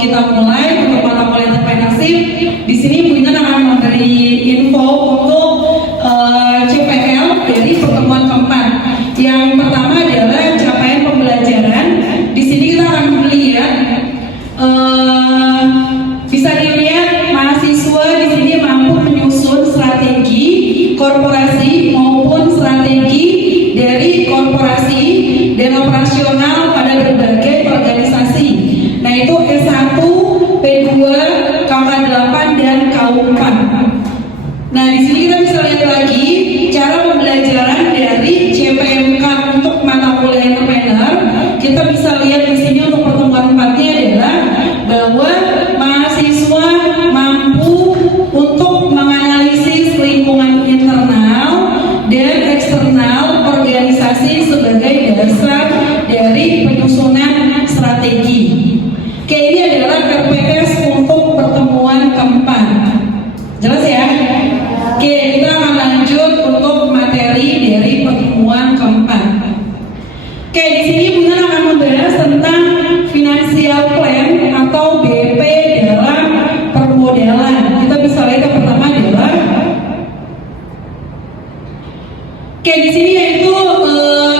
kita mulai untuk mata kuliah entrepreneurship, di sini Bu Intan akan memberi info untuk CPL dari pertemuan keempat. Yang pertama adalah capaian pembelajaran. Di sini kita akan melihat, bisa dilihat mahasiswa di sini mampu menyusun strategi korporasi maupun strategi dari korporasi dan operasional pada berbagai organisasi. Nah itu S1, P2, KK8 dan KU4. Nah di sini kita bisa lihat lagi cara pembelajaran dari CPMK untuk mata kuliah entrepreneur. Kita bisa lihat di sini untuk pertemuan empatnya adalah bahwa mahasiswa mampu untuk menganalisis lingkungan internal dan eksternal organisasi sebagai dasar dari penyusunan strategi. Oke, ini adalah RPS untuk pertemuan keempat. Jelas ya? Oke, kita akan lanjut untuk materi dari pertemuan keempat. Oke, di sini Bunda akan membahas tentang financial plan atau BP dalam permodalan. Kita bisa lihat yang pertama adalah, oke, di sini yaitu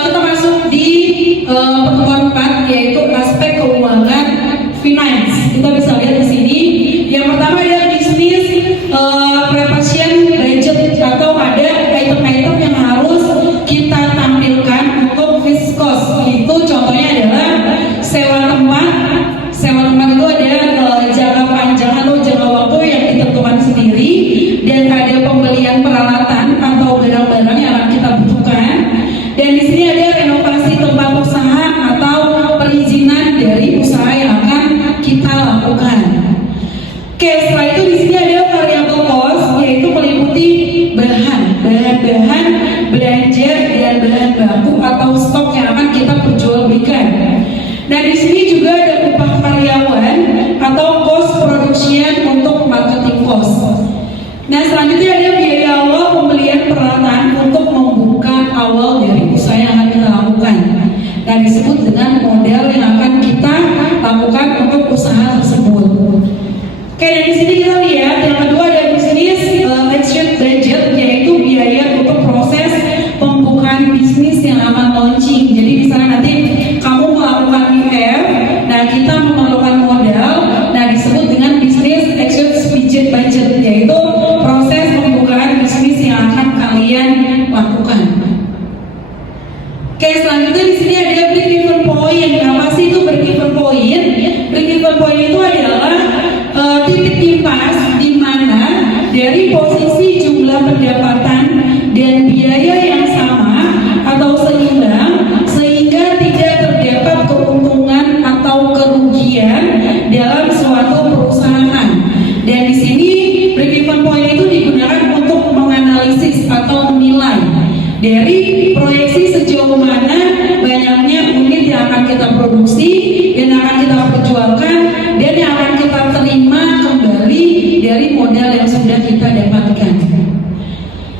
kita masuk di pertemuan 4 yaitu aspek keuangan finance. Kita bisa lihat di sini. Yang pertama adalah bisnis preparation budget atau ada item-item yang harus kita tampilkan untuk fixed cost. Itu contohnya adalah sewa tempat. Sewa tempat itu ada jangka panjang atau jangka waktu yang ditentukan sendiri, dan ada pembelian peralatan atau barang-barang yang akan kita butuhkan. Dan di sini ada renovasi tempat usaha atau perizinan dari usaha yang akan kita lakukan. Oke, setelah itu di sini ada variable cost, yaitu meliputi bahan-bahan belanja dan bahan baku atau stok yang akan kita perjualbelikan. Nah, di sini juga ada upah karyawan atau cost production untuk marketing cost. Nah, selanjutnya ada biaya awal pembelian peralatan untuk membuka awal dari usaha yang akan kita lakukan. Nah, disebut dengan modal yang akan kita lakukan untuk usaha tersebut. Oke, dan di sini kita lihat yang kedua ada bisnis exit budget, yaitu biaya untuk proses pembukaan bisnis yang akan launching. Jadi misalnya nanti kamu melakukan IF, nah kita memerlukan modal, nah disebut dengan bisnis exit budget, yaitu proses pembukaan bisnis yang akan kalian lakukan. Oke, selanjutnya di sini ada break-even point. Apa sih itu break-even point? Break-even point itu adalah titik impas di mana dari posisi jumlah pendapatan dan biaya yang sama atau seimbang, sehingga tidak terdapat keuntungan atau kerugian dalam suatu perusahaan. Dan di sini break-even point itu digunakan untuk menganalisis atau menilai dari proyeksi sejauh mana banyaknya unit yang akan kita produksi dan akan kita perjualkan dan yang akan kita terima kembali dari modal yang sudah kita dapatkan.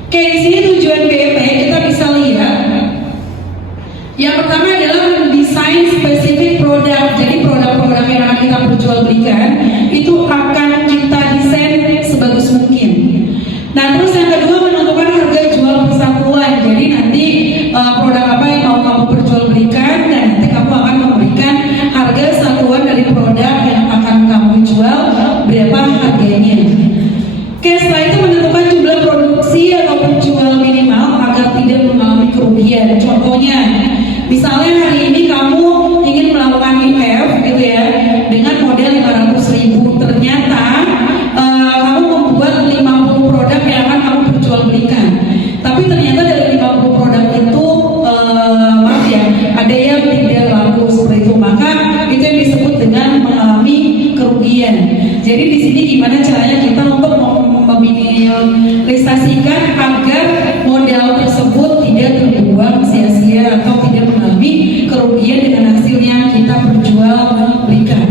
Oke, di sini tujuan BP kita bisa lihat. Yang pertama adalah mendesain spesifik produk. Jadi produk-produk yang akan kita perjualbelikan itu akan kita desain sebagus mungkin. Nah, terus yang kedua menentukan harga jual persatuan. Jadi nanti produk apa yang mau kamu perjualbelikan, dan nanti kamu akan memberikan harga satuan dari produk yang akan kamu jual, berapa harganya. Oke, setelah itu menentukan jumlah produksi atau penjual minimal agar tidak mengalami kerugian. Contohnya, misalnya hari ini kamu ingin melakukan IF gitu ya, dengan modal 500.000. Ternyata kamu membuat 50 produk yang akan kamu perjualbelikan. Tapi ternyata dari 50 produk itu maaf ya, ada yang tidak laku seperti itu. Maka itu yang disebut dengan mengalami kerugian. Jadi di sini gimana caranya kita untuk meminimalisasikan agar modal tersebut tidak terbuang sia-sia atau tidak mengalami kerugian dengan hasil yang kita perjualbelikan.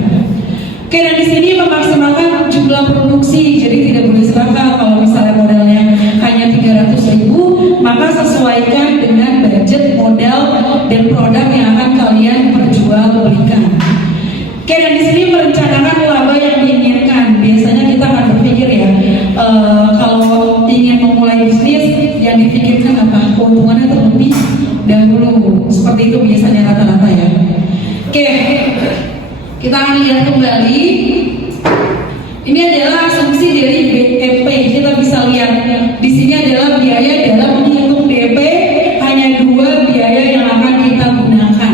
Oke, dan di sini memaksimalkan jumlah produksi. Jadi tidak boleh serakah. Kalau misalnya modalnya hanya 300.000, maka sesuaikan dengan budget modal dan produk yang akan kalian perjualbelikan. Oke, dan di sini merencanakan laba yang diinginkan. Biasanya kita akan berpikir ya, kalau ingin memulai bisnis, yang dipikirkan apa? Keuntungannya terlebih dahulu. Seperti itu biasanya rata-rata ya. Oke, kita akan lihat kembali. Ini adalah asumsi dari BEP. Kita bisa lihat di sini adalah biaya dalam menghitung BEP, hanya dua biaya yang akan kita gunakan.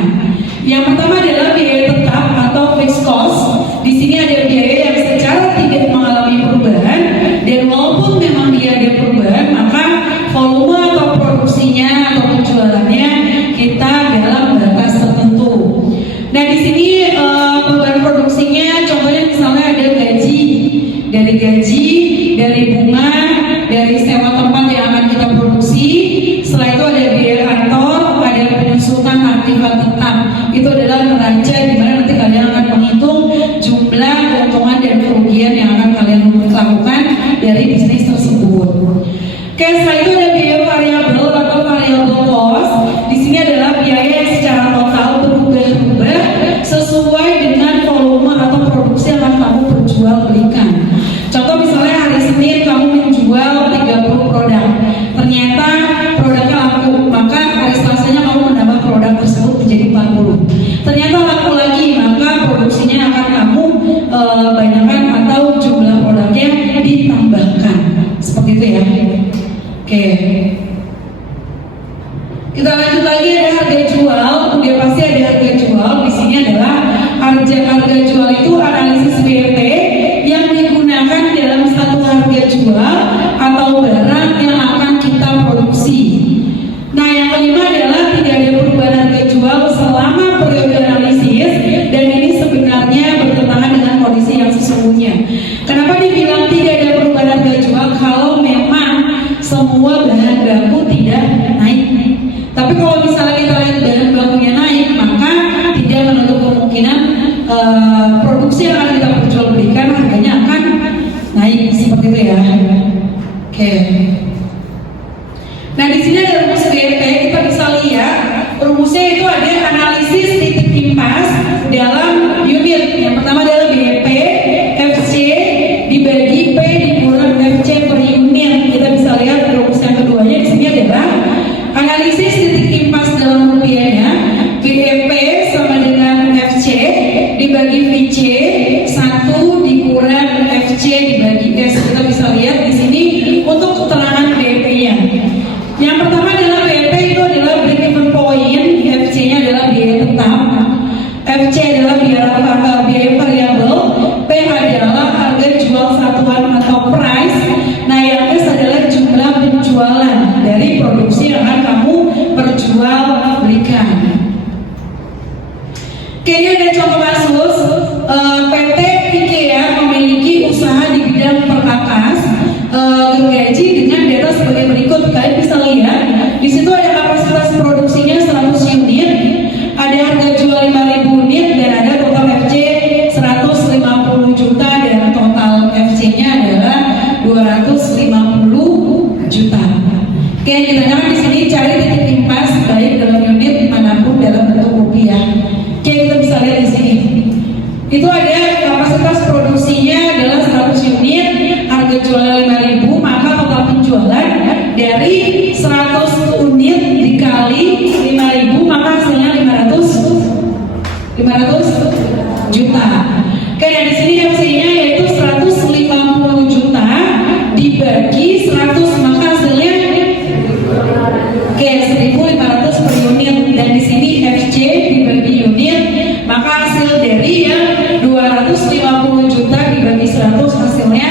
Yang pertama adalah biaya tetap atau fixed cost. Di sini ada biaya yang secara tidak mengalami perubahan, dan walaupun memang dia ada perubahan, maka volume atau produksinya atau penjualannya kita dalam batas tertentu. Nah, di sini beban produksinya, contohnya misalnya ada gaji, dari bunga, dari sewa tempat yang akan kita produksi. Setelah itu ada biaya kantor, ada penyusunan aktifan tetap. Itu adalah neraca di mana nanti kalian akan menghitung jumlah keuntungan dan kerugian yang akan kalian lakukan dari bisnis tersebut. Oke, setelah itu ada biaya variabel atau variable cost. Di sini adalah biaya yang secara total berubah-ubah sesuai dengan volume atau produksi yang akan kamu perjualbelikan. Contoh misalnya hari Senin kamu menjual 30 produk, ternyata produknya laku, maka hari Selasanya kamu menambah produk tersebut menjadi 40. Ternyata laku lagi, maka produksinya akan kamu banyakkan atau jumlah produknya ditambahkan. Seperti itu ya. Oke. Kita lanjut lagi, ada harga jual. Udah pasti ada harga jual. Di sini adalah harga jual itu analisis BEP yang digunakan dalam satu harga jual atau barang yang akan kita produksi. Nah, yang kelima adalah tidak ada perubahan harga jual selama periode analisis, dan ini sebenarnya bertentangan dengan kondisi yang sesungguhnya. Kenapa dibilang tidak ada perubahan harga jual? Kalau memang semua bahan baku tidak naik. Tapi kalau misalnya kita lihat bahan bakunya naik, maka tidak menutup kemungkinan produksi yang akan kita perjualbelikan harganya akan naik, seperti itu ya. Oke. Nah, di sini ada rumus BEP. Kita bisa lihat rumusnya itu ada analisis titik impas dalam unit. Yang pertama adalah BEP FC dibagi P dikurang FC per unit. Kita bisa lihat rumus yang keduanya di sini adalah analisis titik impas dalam rupiahnya. BEP sama dengan FC dibagi VC 1 dikurang FC dibagi S. Kita bisa lihat di sini untuk keterangan BEP-nya. Yang pertama adalah BEP itu adalah break even point, FC-nya adalah biaya tetap, FC adalah biaya variabel, P adalah harga jual satuan atau price. Nah, yang S adalah jumlah penjualan dari produksi yang akan kamu perjualbelikan. Oke, ini ada contoh kasus. PT IKEA memiliki usaha di bidang perkakas gergaji dengan data sebagai berikut. Kalian bisa lihat di situ ada kapasitas produksinya 100 unit, ada harga jual 5.000 unit, dan ada total FC 150 juta, dan total FC-nya adalah 250 juta. Oke, kita jangan di sini cari titik impas baik dalam unit manapun dalam bentuk rupiah. Oke, kita bisa lihat di sini. Itu ada kapasitas produksinya adalah 100 unit, harga jualnya 5.000, maka total penjualan dari 100 unit dikali 5.000, maka hasilnya 500 juta. Oke, di sini FC-nya yaitu 150 juta dibagi 100, maka hasilnya 1.500 per unit, dan di sini FC dibagi unit, maka hasil dari yang 250 juta dibagi 100 hasilnya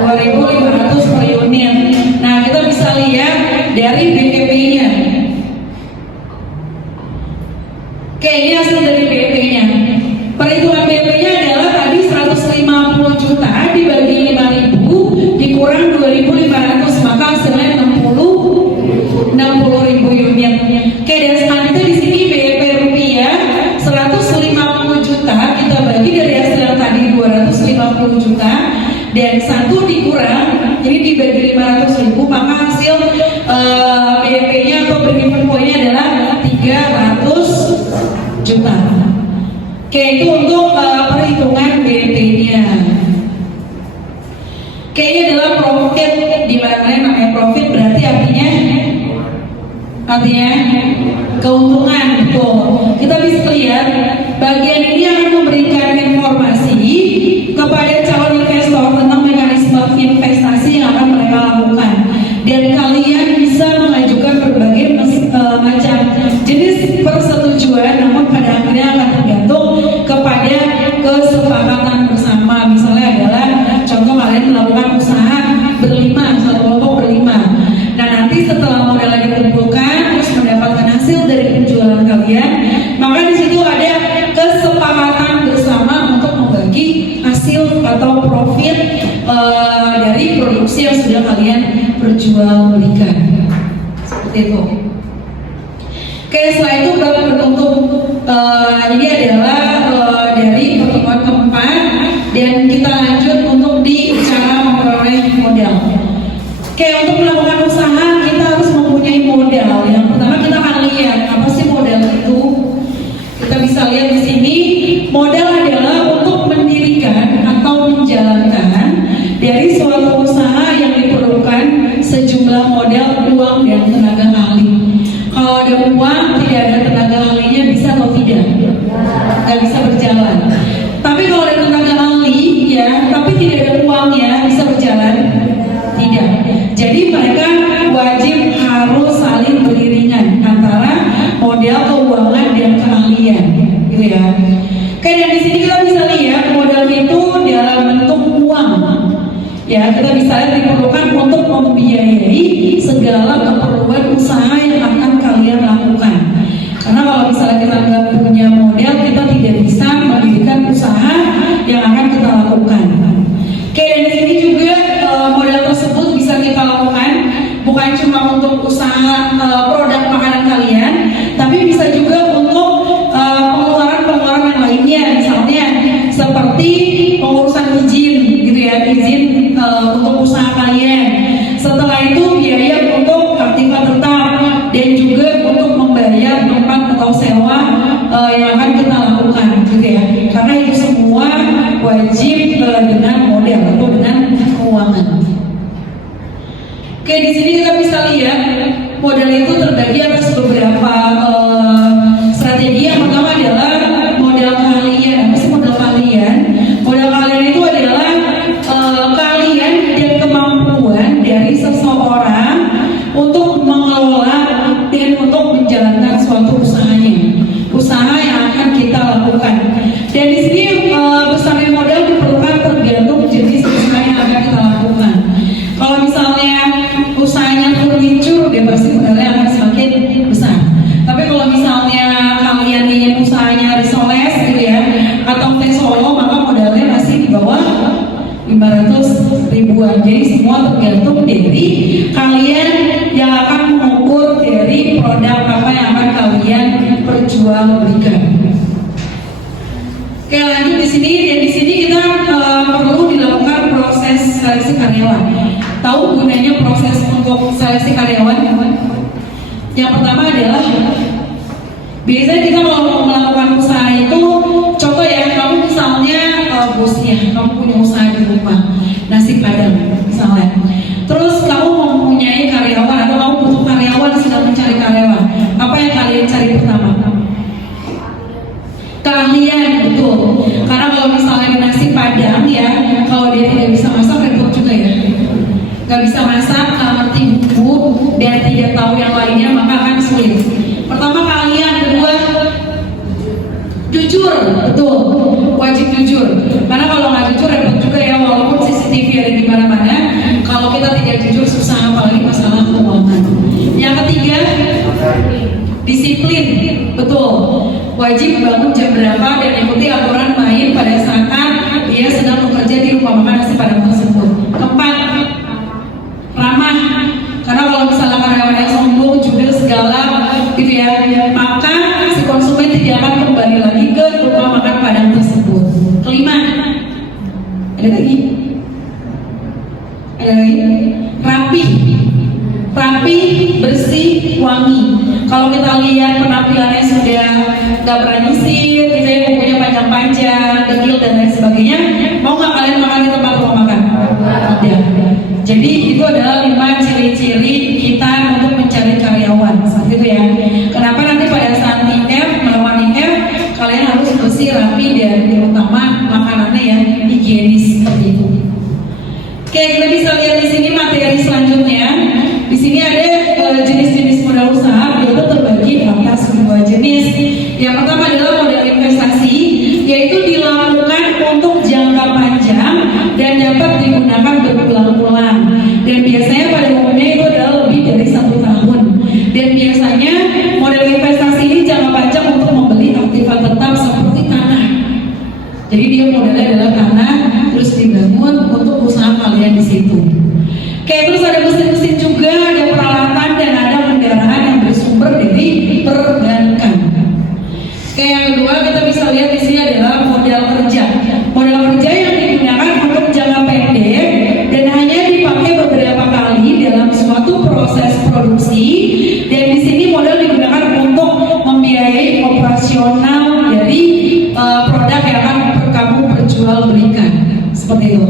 2.500 per unit. Nah, kita bisa lihat dari BEP-nya. Oke, ini hasil dari BEP-nya. Perhitungan BEP-nya adalah tadi 150 juta dibagi 5.000 dikurang 2.500, maka hasilnya 60.000 unit. Oke, dan selanjutnya di sini BEP rupiah 150 juta kita bagi dari hasil yang tadi 250 juta, dan 1 dikurang ini dibagi 500.000, maka hasil BEP-nya atau break even point-nya adalah 300 juta. Oke, itu untuk perhitungan BEP-nya. Oke, ini adalah profit, di mana namanya profit berarti artinya keuntungan. Betul. Kita bisa lihat bagian ini akan memberikan informasi kepada calon investor tentang mekanisme investasi yang akan mereka lakukan, dan kalian bisa mengajukan berbagai macam jenis persetujuan, namun pada akhirnya akan tergantung kepada kesepakatan bersama. Misalnya adalah contoh kalian melakukan usaha berlima, satu kelompok berlima. Nah, nanti setelah modalnya dikumpulkan terus mendapatkan hasil dari penjualan kalian, maka di situ ada kesepakatan bersama untuk membagi hasil atau profit dari produksi yang sudah kalian perjualbelikan. Seperti itu. Oke, setelah itu berbentuk ini adalah dari pertemuan keempat, dan kita lanjut untuk di cara memperoleh modal. Oke, untuk melakukan usaha kita harus mempunyai modal. Yang pertama kita akan lihat apa sih modal itu. Kita bisa lihat di sini, modal adalah untuk mendirikan atau menjalankan dari suatu usaha yang diperlukan sejumlah modal, uang, dan tenaga ahli. Kalau ada uang, tidak ada tenaga ahlinya, bisa atau tidak? Nggak bisa berjalan. Tapi kalau ada tenaga ahli, ya, tapi tidak ada uangnya, bisa berjalan? Tidak. Jadi mereka wajib harus saling beriringan antara modal, keuangan, dan keahlian, gitu ya. Oke, dan di sini kita bisa lihat modal itu dalam bentuk uang. Ya, kita bisa lihat diperlukan untuk membiayai segala keperluan usaha yang akan kalian lakukan. Karena kalau misalnya kita nggak punya modal, kita tidak bisa mendirikan usaha yang akan kita lakukan. Oke, dan di sini juga modal tersebut bisa kita lakukan bukan cuma untuk usaha produk makanan kalian, tapi bisa juga untuk pengeluaran-pengeluaran yang lainnya, misalnya seperti pengurusan izin, gitu ya, izin untuk usaha kalian. Setelah itu biaya untuk aktiva tetap, dan juga untuk membayar tempat atau sewa yang akan kita lakukan, gitu ya. Karena itu semua wajib dengan modal atau dengan keuangan. Oke, di sini kita bisa lihat modal itu terbagi atas beberapa strategi. Yang pertama adalah modal keahlian. Apa sih modal keahlian? Modal keahlian itu adalah keahlian dan kemampuan dari seseorang untuk mengelola dan untuk menjalankan suatu usaha yang akan kita lakukan. Dan di sini besarnya modal diperlukan tergantung jenis usaha yang akan kita lakukan. Kalau misalnya usahanya furniture, dia pasti modalnya akan semakin besar. Tapi kalau misalnya kalian ingin usahanya risoles, gitu ya, atau teh solo, maka modalnya masih di bawah 500 ribuan. Jadi semua tergantung dari kalian yang akan mengukur dari produk apa yang akan kalian perjualbelikan. Oke, lanjut di sini. Dan di sini kita perlu dilakukan proses seleksi karyawan. Tahu gunanya proses untuk seleksi karyawan? Yang pertama adalah biasanya kita kalau mau melakukan usaha itu, contoh ya, kamu misalnya bosnya, kamu punya usaha di rumah nasi padang misalnya. Terus kamu mempunyai karyawan atau kamu butuh karyawan, sedang mencari karyawan. Apa yang kalian cari pertama? Keahlian, betul. Karena kalau misalnya di nasi padang ya, kalau dia tidak bisa masak, repot juga ya. Gak bisa masak, ngerti bumbu, dan tidak tahu yang lainnya, maka akan sulit. Pertama keahlian, kedua jujur, betul. Wajib jujur. Karena kalau nggak jujur repot juga ya, walaupun CCTV ada di mana-mana. Kalau kita tidak jujur susah, apalagi masalah keuangan. Yang ketiga, disiplin, betul. Wajib bangun jam berapa dan ikuti aturan main pada saat dia sedang bekerja di rumah makan nasi padang tersebut. Keempat, ramah. Karena kalau misalnya karyawan yang sombong, judul segala, gitu ya, maka si konsumen tidak akan kembali lagi ke rumah makan padang tersebut. Kelima, ada lagi? Rapi, bersih, wangi. Kalau kita lihat penampilannya sudah nggak pernah nyisir, gitu ya, kukunya panjang panjang, dekil dan lain sebagainya. Mau nggak kalian makan di tempat rumah makan? Ada. Jadi itu adalah 5 ciri-ciri kita untuk mencari karyawan. Seperti itu ya. Kenapa nanti pada saat IF, melawan IF, kalian harus bersih, rapi, dan terutama makanannya yang higienis seperti itu. Oke, kita bisa lihat di sini materi selanjutnya. Di sini ada jenis-jenis modal usaha, yaitu terbagi atas 2 jenis. Yang pertama adalah modal investasi, yaitu dilakukan untuk jangka panjang dan dapat digunakan berulang-ulang. Dan biasanya pada umumnya itu adalah lebih dari 1 tahun. Dan biasanya modal investasi ini jangka panjang untuk membeli aktiva tetap seperti tanah. Jadi dia modalnya adalah tanah, terus dibangun untuk usaha kalian di situ. Kayak terus ada mesin-mesin juga, ada peralatan dan ada kendaraan yang bersumber dari perbankan. Kayak yang kedua kita bisa lihat di sini adalah modal kerja. Modal kerja yang digunakan untuk jangka pendek dan hanya dipakai beberapa kali dalam suatu proses produksi. Dan di sini modal digunakan untuk membiayai operasional dari produk yang akan kamu perjualbelikan. Seperti itu.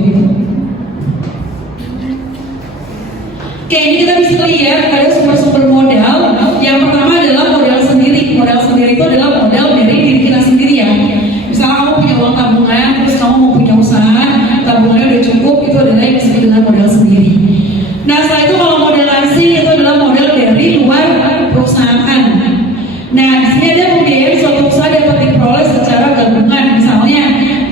Oke, ini kita bisa lihat ada sumber-sumber modal. Yang pertama adalah modal sendiri. Modal sendiri itu adalah modal dari diri kita sendiri ya. Misalnya kamu punya uang tabungan, terus kamu mau punya usaha, tabungannya udah cukup, itu adalah yang disebut dengan modal sendiri. Nah, setelah itu kalau modal asing itu adalah modal dari luar perusahaan. Nah, di sini ada pembiayaan suatu usaha dapat diperoleh secara gabungan. Misalnya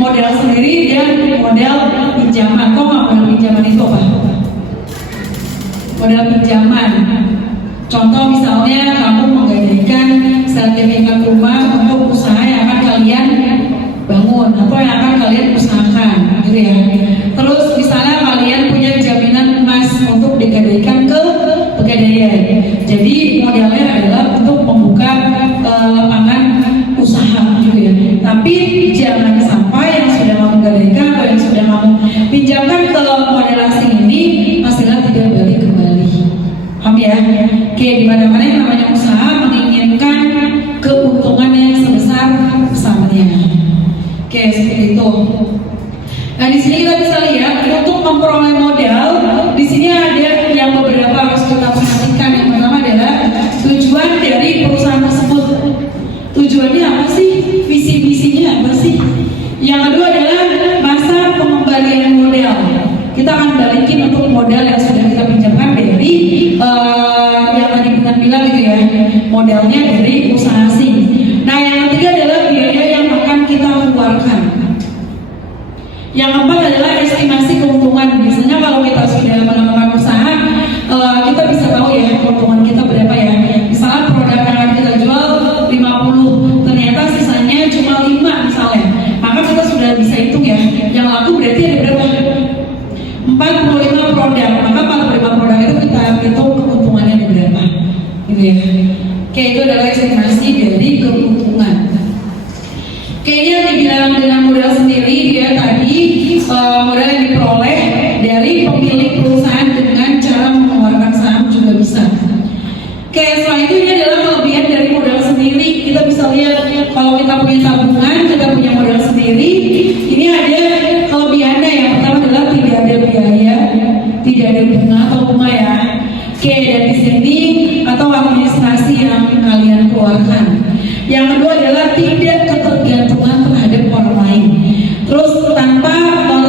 modal sendiri dan modal pinjaman. Kok nggak modal pinjaman itu apa? Modal pinjaman. Contoh misalnya kamu menggadaikan sertifikat rumah untuk usaha yang akan kalian bangun atau yang akan kalian usahakan, gitu ya. Terus misalnya kalian punya jaminan emas untuk digadaikan ke Pegadaian. Jadi modalnya adalah untuk membuka lapangan usaha, gitu ya. Tapi jangan sampai yang sudah kamu gadaikan atau yang sudah kamu pinjamkan ke modal asing ini hasilnya tidak balik kembali. Paham ya? Oke, di mana-mana yang namanya usaha menginginkan keuntungan yang sebesar-besarnya. Oke, seperti itu. Nah, di sini kita bisa lihat untuk memperoleh modal, di sini ada yang beberapa harus kita perhatikan. Yang pertama adalah tujuan dari perusahaan tersebut. Tujuannya apa sih? Visi-misinya apa sih? Yang kedua adalah masa pengembalian modal. Kita akan balikin untuk modal yang sudah kita pinjamkan dari yang tadi kita bilang gitu ya, modalnya dari usaha asing. Nah, yang ketiga adalah biaya yang akan kita keluarkan. Yang keempat adalah estimasi keuntungan. Biasanya kalau kita sudah melakukan usaha, kita bisa tahu ya keuntungan kita berapa ya. Misalnya produk yang akan kita jual 50, ternyata sisanya cuma 5 misalnya. Maka kita sudah bisa hitung ya, yang laku berarti ada berapa? 45 produk, maka 45 produk itu kita hitung keuntungannya ada berapa, gitu ya. Oke, itu adalah estimasi dari keuntungan. Oke, ini yang dibilang dengan modal sendiri, dia tadi modal yang diperoleh dari pemilik perusahaan dengan cara mengeluarkan saham juga bisa. Oke, setelah itu ini adalah kelebihan dari modal sendiri. Kita bisa lihat kalau kita punya tabungan, kita punya modal sendiri. Ini ada kelebihannya. Yang pertama adalah tidak ada biaya, tidak ada bunga atau bunga ya. Oke, dan di sini atau administrasi yang kalian keluarkan. Yang kedua adalah tidak ketergantungan terhadap orang lain. Terus tanpa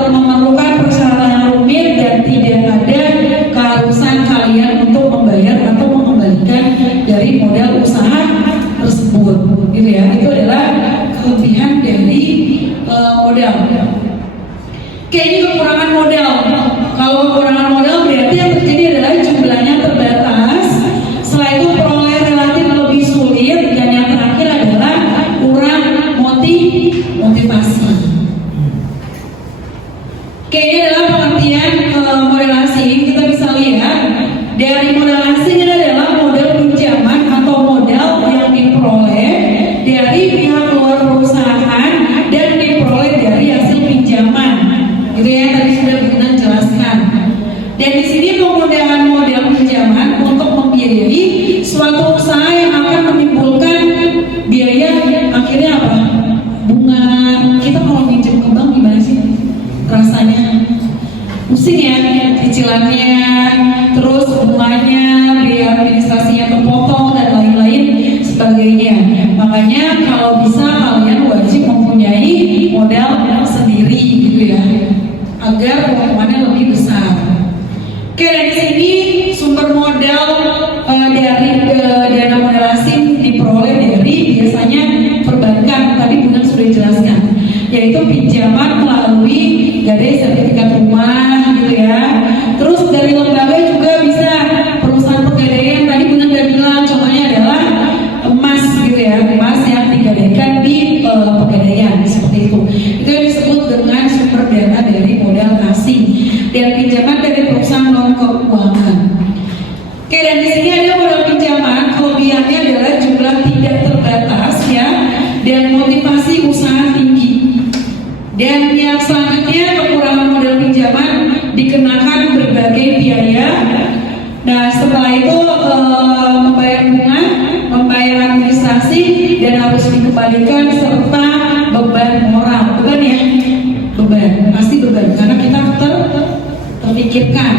memerlukan persyaratan rumit dan tidak ada keharusan kalian untuk membayar atau mengembalikan dari modal usaha tersebut, gitu ya. Itu adalah kelebihan dari modal. Oke, ini kekurangan modal. Kalau kekurangan modal berarti yang terjadi adalah jumlahnya terbatas cicilannya, terus bunganya, biaya administrasinya terpotong dan lain-lain sebagainya. Makanya kalau bisa kalian wajib mempunyai modal sendiri gitu ya, agar keuntungannya lebih besar. Oke, dari sini sumber modal dari dana modal asing diperoleh dari biasanya perbankan. Tadi Bunda sudah jelaskan, yaitu pinjaman melalui gadai sertifikat rumah gitu ya. Terus dari lembaga juga bisa perusahaan pegadaian. Tadi Bunda udah bilang contohnya adalah emas gitu ya, emas yang digadaikan di pegadaian seperti itu. Itu yang disebut dengan sumber dana dari modal asing dan pinjaman dari perusahaan non keuangan. Oke, dan di sini ada modal pinjaman, kelebihannya adalah jumlah tidak terbatas ya, dan motivasi usaha tinggi. Dan yang selanjutnya, kekurangan modal pinjaman dikenakan berbagai biaya. Nah, setelah itu membayar bunga, membayar administrasi, dan harus dikembalikan serta beban moral. Beban ya, beban, pasti beban karena kita terpikirkan.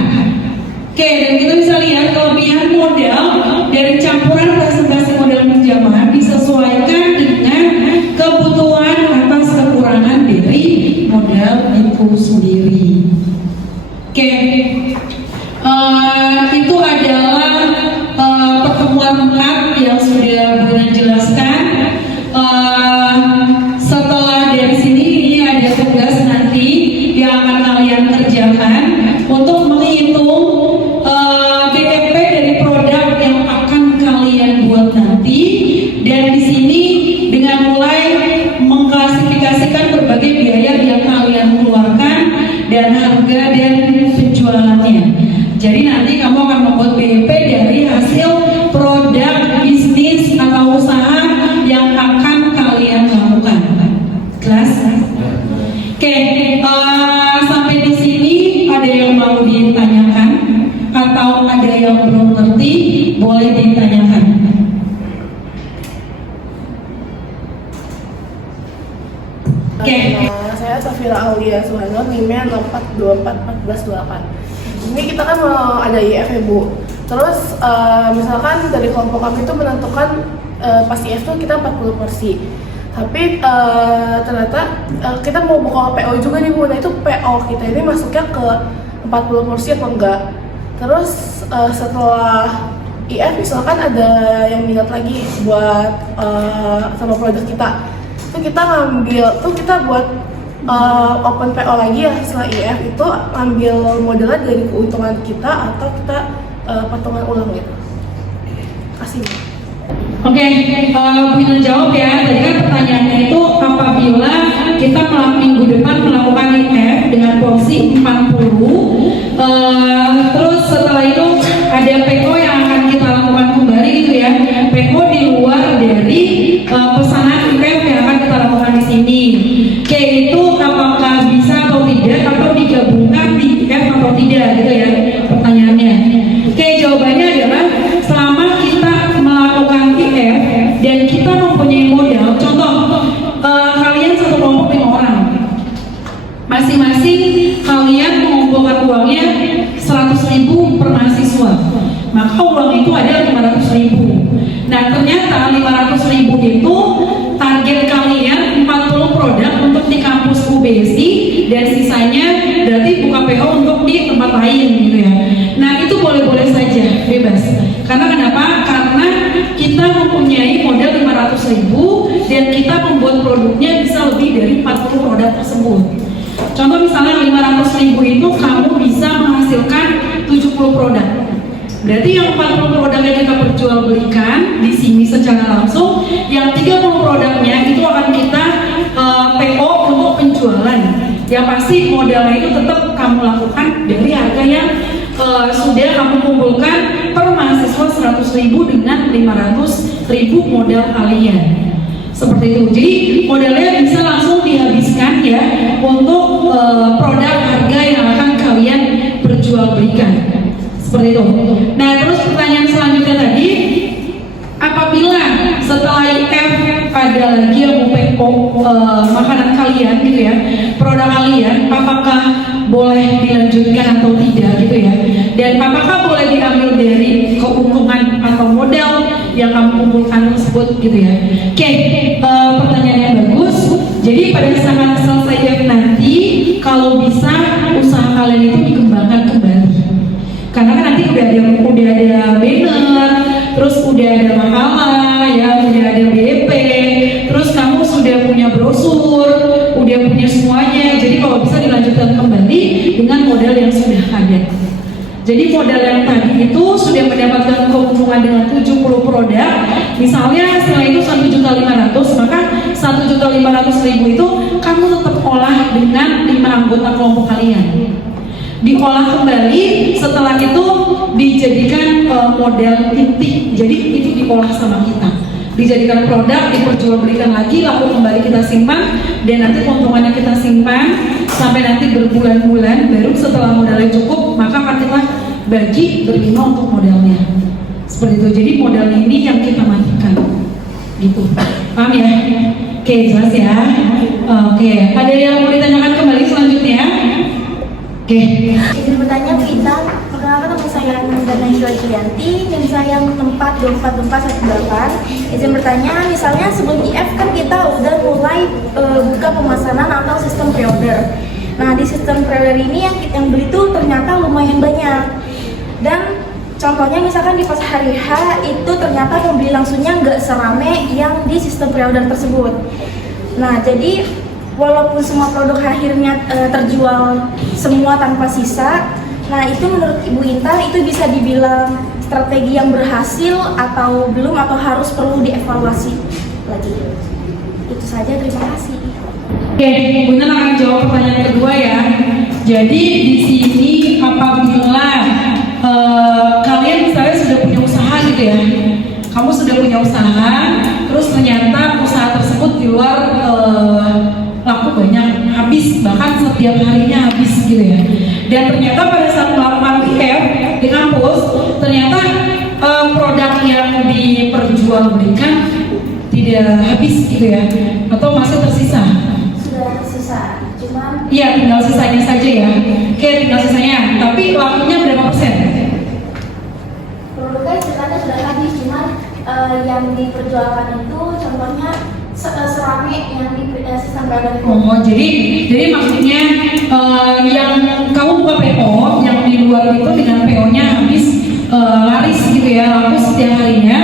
Oke, dan kita bisa lihat kelebihan modal dari campuran presentasi modal pinjaman disesuaikan dengan kebutuhan atas kekurangan dari modal itu sendiri. Oke, itu adalah pertemuan lengkap yang sudah Bunda jelaskan. Setelah dari sini ini ada tugas nanti yang akan kalian kerjakan untuk menghitung BEP dari produk yang akan kalian buat nanti. Dan di sini dengan mulai mengklasifikasikan berbagai biaya yang kalian keluarkan dan harga dan penjualannya. Jadi nanti kamu akan membuat BEP dari hasil produk bisnis atau usaha yang akan kalian lakukan. Kelas? Oke, sampai di sini ada yang mau ditanyakan atau ada yang belum ngerti, boleh ditanyakan. Oke. Saya Safira Aulia Suhano, NIM-nya 04241428. Ini kita kan mau ada IF ya Bu. Terus misalkan dari kelompok kami itu menentukan pas IF tuh kita 40 porsi. Tapi ternyata kita mau buka PO juga nih Bu. Nah itu PO kita ini masuknya ke 40 porsi atau enggak. Terus setelah IF misalkan ada yang minat lagi buat sama produk kita, itu kita ngambil tuh kita buat open PO lagi ya setelah IF itu ambil modelnya dari keuntungan kita atau kita patungan ulang gitu. Kasih. Oke, Bunda jawab ya. Tadi kan pertanyaannya itu apabila kita minggu depan melakukan IF dengan porsi 40, terus setelah itu ada PO yang akan kita lakukan kembali gitu ya. PO di luar dari pesanan IF yang akan kita lakukan di sini. Oke, itu apakah bisa atau tidak, atau digabungkan di IF atau tidak gitu ya pertanyaannya. Oke, jawabannya adalah selama kita melakukan IF dan kita mempunyai modal, contoh kalian satu kelompok 5 orang, masing-masing kalian mengumpulkan uangnya 100.000 per mahasiswa, maka uang itu ada 500.000. Nah ternyata 500.000 itu target kalian 40 produk untuk di kampus UBSI dan sisanya berarti buka PO untuk di tempat lain gitu ya. Nah itu boleh-boleh saja, bebas. Karena kenapa? Karena kita mempunyai modal 500.000 dan kita membuat produknya bisa lebih dari 40 produk tersebut. Contoh misalnya 500.000 itu kamu bisa menghasilkan 70 produk. Berarti yang 40 produk yang kita perjualbelikan di sini secara langsung, yang 30 produknya itu akan kita PO untuk penjualan. Yang pasti modalnya itu tetap kamu lakukan dari harga yang sudah kamu kumpulkan per mahasiswa 100.000 dengan 500.000 modal kalian. Seperti itu. Jadi modalnya bisa langsung dihabiskan ya untuk produk harga yang akan kalian perjualbelikan. Seperti itu. Nah, terus pertanyaan selanjutnya tadi, apabila setelah IF ada lagi yang mau PO makanan kalian gitu ya, produk kalian, apakah boleh dilanjutkan atau tidak gitu ya, dan apakah boleh diambil dari keuntungan atau modal yang kamu kumpulkan tersebut gitu ya. Oke, pertanyaan yang bagus. Jadi pada saat selesai nanti, kalau bisa usaha kalian itu dikembangkan kembali. Karena kan nanti udah ada banner, terus udah ada makalah, ya, udah ada BEP, terus kamu sudah punya brosur, udah punya semuanya. Jadi kalau bisa dilanjutkan kembali dengan modal yang sudah ada. Jadi modal yang tadi itu sudah mendapatkan keuntungan dengan 70 produk. Misalnya setelah itu 1.500.000, maka 1.500.000 itu kamu tetap olah dengan 5 anggota kelompok kalian. Diolah kembali, setelah itu dijadikan modal inti. Jadi itu diolah sama kita, dijadikan produk, diperjualbelikan lagi, lalu kembali kita simpan, dan nanti keuntungannya kita simpan sampai nanti berbulan-bulan. Baru setelah modalnya cukup, maka akan kita bagi berlima untuk modalnya. Seperti itu. Jadi modal ini yang kita matikan, gitu. Paham ya? Oke, jelas ya. Oke, ada yang mau ditanyakan kembali selanjutnya? Oke. Izin bertanya Bu Intan, perkenalkan nama saya Nandana Yulianti, NIM saya 4242418. Izin bertanya, misalnya sebelum IF kan kita udah mulai buka pemesanan atau sistem pre-order. Nah di sistem pre-order ini yang beli tuh ternyata lumayan banyak. Dan contohnya misalkan di pas hari H itu ternyata pembeli langsungnya nggak serame yang di sistem pre-order tersebut. Nah jadi walaupun semua produk akhirnya terjual semua tanpa sisa, nah itu menurut Ibu Intan itu bisa dibilang strategi yang berhasil atau belum, atau harus perlu dievaluasi lagi? Itu saja, terima kasih. Oke, Bu Intan akan jawab pertanyaan kedua ya. Jadi di sini apabila kalian misalnya sudah punya usaha gitu ya, kamu sudah punya usaha, terus ternyata usaha tersebut di luar laku banyak, habis, bahkan setiap harinya habis gitu ya. Dan ternyata pada saat melakukan IF di kampus, ternyata produk yang diperjualbelikan tidak habis gitu ya, atau masih tersisa. Sudah tersisa, cuman Iya, tinggal sisanya saja ya. Oke, tinggal sisanya. Tapi lakunya berapa persen? produknya istilahnya sudah habis, cuman yang diperjualkan itu contohnya serame yang di sistem pre-order. Oh, jadi maksudnya yang kamu buka PO, yang di luar itu dengan PO-nya habis laris gitu ya, laku setiap harinya.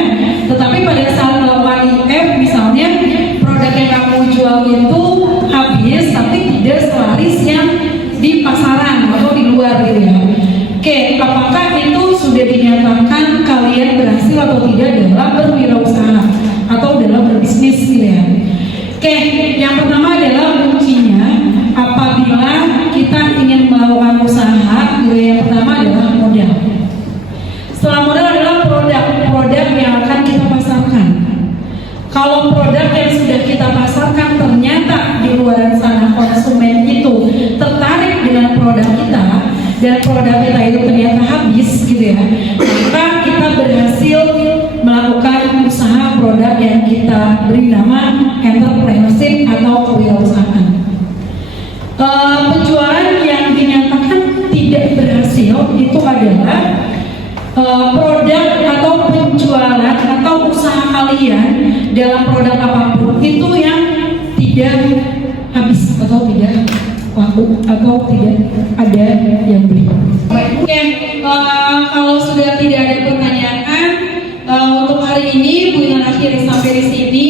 Tetapi pada saat melakukan IF misalnya, produk yang kamu jual itu habis, tapi tidak selaris yang di pasaran atau di luar gitu ya. Oke, apakah itu sudah dinyatakan kalian berhasil atau tidak dalam berwirausaha atau dalam berbisnis gitu ya? Oke, yang pertama adalah kuncinya apabila kita ingin melakukan usaha, yang pertama adalah modal. Setelah modal adalah produk yang akan kita pasarkan. Kalau produk yang sudah kita pasarkan ternyata di luar sana konsumen itu tertarik dengan produk kita, dan produk kita itu ternyata habis gitu ya, maka kita berhasil melakukan usaha produk yang kita beri nama entrepreneurship atau kewirausahaan. Penjualan yang dinyatakan tidak berhasil itu adalah produk atau penjualan atau usaha kalian dalam produk apapun itu yang tidak habis atau tidak laku atau tidak ada yang beli. Oke, kalau sudah tidak ada pertanyaan untuk hari ini, Bu Intan akhiri sampai di sini.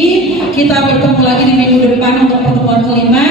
Kita bertemu lagi di minggu depan untuk pertemuan kelima.